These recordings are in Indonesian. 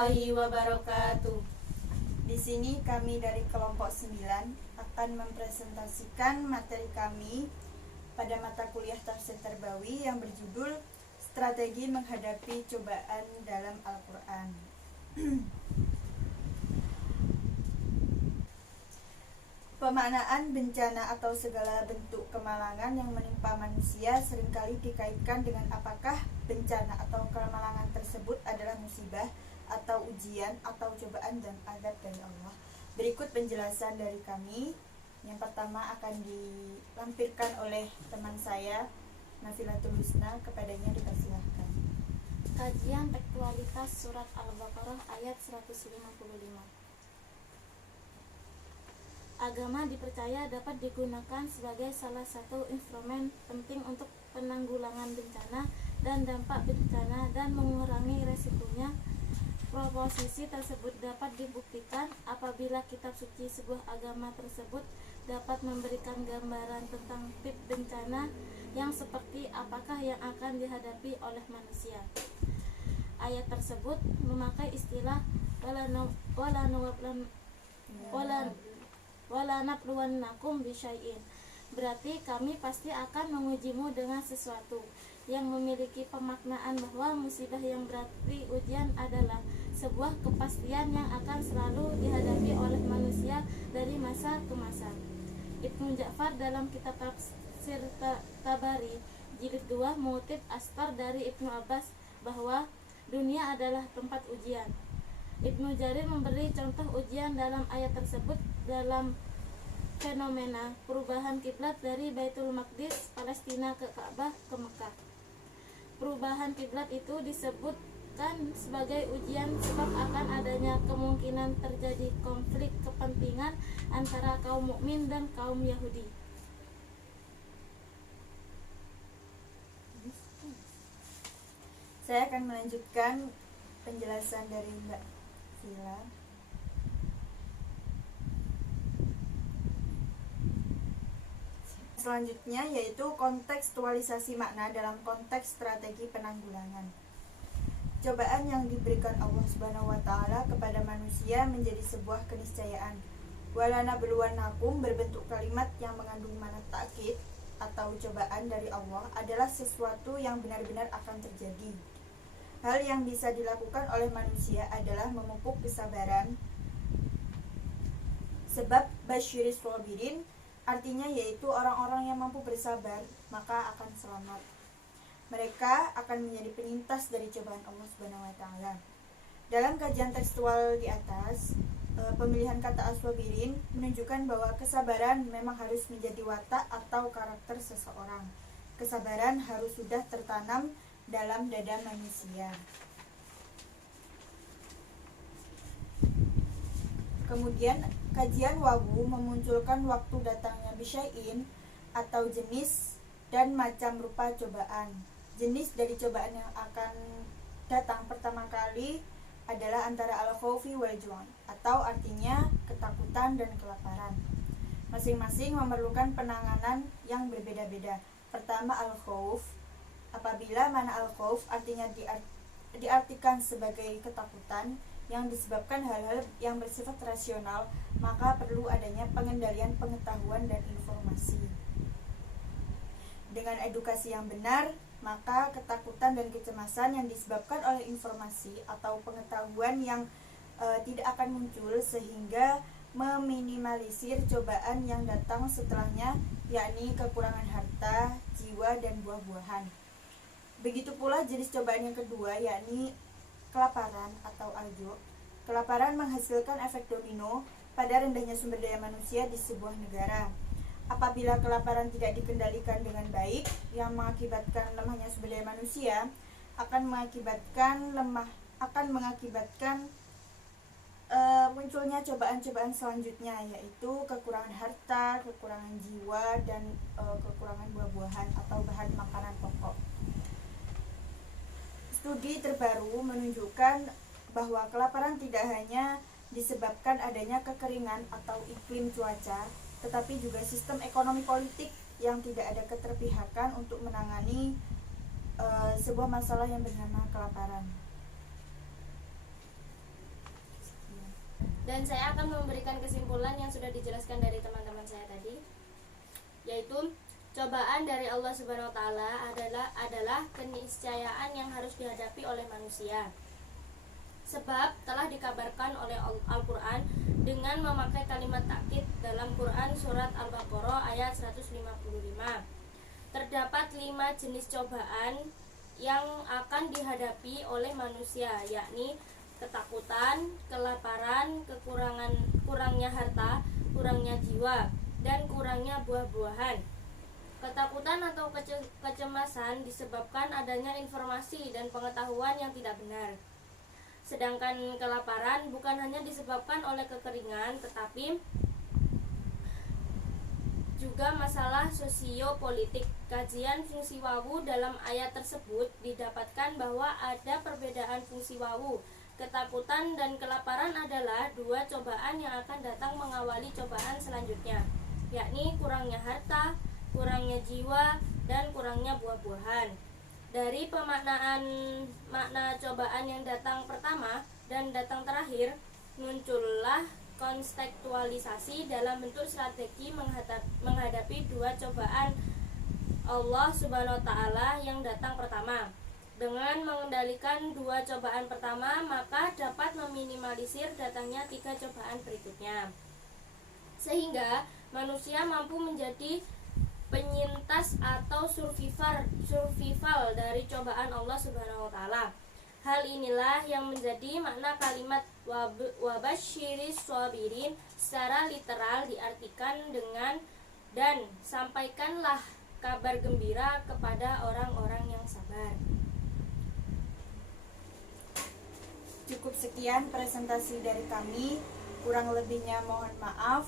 warahmatullahi wabarakatuh. Di sini kami dari kelompok 9 akan mempresentasikan materi kami pada mata kuliah Tafsir Tarbawi yang berjudul Strategi Menghadapi Cobaan dalam Al-Quran. Pemaknaan bencana atau segala bentuk kemalangan yang menimpa manusia seringkali dikaitkan dengan apakah bencana atau kemalangan tersebut adalah musibah atau ujian atau cobaan dan azab dari Allah. Berikut penjelasan dari kami. Yang pertama akan dilampirkan oleh teman saya, Nafilatul Husna. Kepadanya dipersilahkan. Kajian tekstualitas surat Al-Baqarah ayat 155. Agama dipercaya dapat digunakan sebagai salah satu instrumen penting untuk penanggulangan bencana dan dampak bencana dan mengurangi resikonya. Proposisi tersebut dapat dibuktikan apabila kitab suci sebuah agama tersebut dapat memberikan gambaran tentang tip bencana yang seperti apakah yang akan dihadapi oleh manusia. Ayat tersebut memakai istilah walanabluwannakum bisyai'in, berarti kami pasti akan mengujimu dengan sesuatu, yang memiliki pemaknaan bahwa musibah yang berarti ujian adalah sebuah kepastian yang akan selalu dihadapi oleh manusia dari masa ke masa. Ibnu Ja'far dalam kitab Tafsir Tabari jilid 2 mengutip astar dari Ibnu Abbas bahwa dunia adalah tempat ujian. Ibnu Jarir memberi contoh ujian dalam ayat tersebut dalam fenomena perubahan kiblat dari Baitul Maqdis Palestina ke Ka'bah ke Mekah. Perubahan kiblat itu disebutkan sebagai ujian sebab akan adanya kemungkinan terjadi konflik kepentingan antara kaum mukmin dan kaum Yahudi. Saya akan melanjutkan penjelasan dari Mbak Sila. Selanjutnya yaitu kontekstualisasi makna dalam konteks strategi penanggulangan. Cobaan yang diberikan Allah Subhanahu wa taala kepada manusia menjadi sebuah keniscayaan. Walanabluwannakum berbentuk kalimat yang mengandung makna takkid atau cobaan dari Allah adalah sesuatu yang benar-benar akan terjadi. Hal yang bisa dilakukan oleh manusia adalah memupuk kesabaran. Sebab basyiris sabirin artinya yaitu orang-orang yang mampu bersabar maka akan selamat. Mereka akan menjadi penyintas dari cobaan Allah Subhanahu wa taala. Dalam kajian tekstual di atas, pemilihan kata as-sabirin menunjukkan bahwa kesabaran memang harus menjadi watak atau karakter seseorang. Kesabaran harus sudah tertanam dalam dada manusia. Kemudian kajian wawu memunculkan waktu datangnya bisyai'in atau jenis dan macam rupa cobaan. Jenis dari cobaan yang akan datang pertama kali adalah antara al-khawfi wal ju'an atau artinya ketakutan dan kelaparan. Masing-masing memerlukan penanganan yang berbeda-beda. Pertama al-khawf. Apabila mana al-khawf artinya diartikan sebagai ketakutan yang disebabkan hal-hal yang bersifat rasional, maka perlu adanya pengendalian pengetahuan dan informasi. Dengan edukasi yang benar, maka ketakutan dan kecemasan yang disebabkan oleh informasi atau pengetahuan yang tidak akan muncul sehingga meminimalisir cobaan yang datang setelahnya, yakni kekurangan harta, jiwa, dan buah-buahan. Begitu pula jenis cobaan yang kedua, yakni kelaparan atau aljo. Kelaparan menghasilkan efek domino pada rendahnya sumber daya manusia di sebuah negara. Apabila kelaparan tidak dikendalikan dengan baik, yang mengakibatkan lemahnya sumber daya manusia, akan mengakibatkan munculnya cobaan-cobaan selanjutnya, yaitu kekurangan harta, kekurangan jiwa, dan kekurangan buah-buahan atau bahan makanan pokok. Studi terbaru menunjukkan bahwa kelaparan tidak hanya disebabkan adanya kekeringan atau iklim cuaca, tetapi juga sistem ekonomi politik yang tidak ada keterpihakan untuk menangani sebuah masalah yang bernama kelaparan. Dan saya akan memberikan kesimpulan yang sudah dijelaskan dari teman-teman saya tadi, yaitu cobaan dari Allah Subhanahu wa taala adalah keniscayaan yang harus dihadapi oleh manusia. Sebab telah dikabarkan oleh Al-Qur'an dengan memakai kalimat takkid dalam Quran surat Al-Baqarah ayat 155. Terdapat 5 jenis cobaan yang akan dihadapi oleh manusia, yakni ketakutan, kelaparan, kurangnya harta, kurangnya jiwa, dan kurangnya buah-buahan. Ketakutan atau kecemasan disebabkan adanya informasi dan pengetahuan yang tidak benar. Sedangkan kelaparan bukan hanya disebabkan oleh kekeringan, tetapi juga masalah sosiopolitik. Kajian fungsi wawu dalam ayat tersebut didapatkan bahwa ada perbedaan fungsi wawu. Ketakutan dan kelaparan adalah 2 cobaan yang akan datang mengawali cobaan selanjutnya, yakni kurangnya harta, kurangnya jiwa, dan kurangnya buah-buahan. Dari pemaknaan makna cobaan yang datang pertama dan datang terakhir, muncullah kontekstualisasi dalam bentuk strategi menghadapi 2 cobaan Allah Subhanahu wa taala yang datang pertama. Dengan mengendalikan 2 cobaan pertama, maka dapat meminimalisir datangnya 3 cobaan berikutnya, sehingga manusia mampu menjadi penyintas atau survival dari cobaan Allah Subhanahu wa taala. Hal inilah yang menjadi makna kalimat wabasyiris shabirin. Secara literal diartikan dengan dan sampaikanlah kabar gembira kepada orang-orang yang sabar. Cukup sekian presentasi dari kami, kurang lebihnya mohon maaf.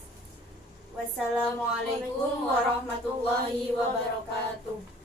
Wassalamualaikum warahmatullahi wabarakatuh.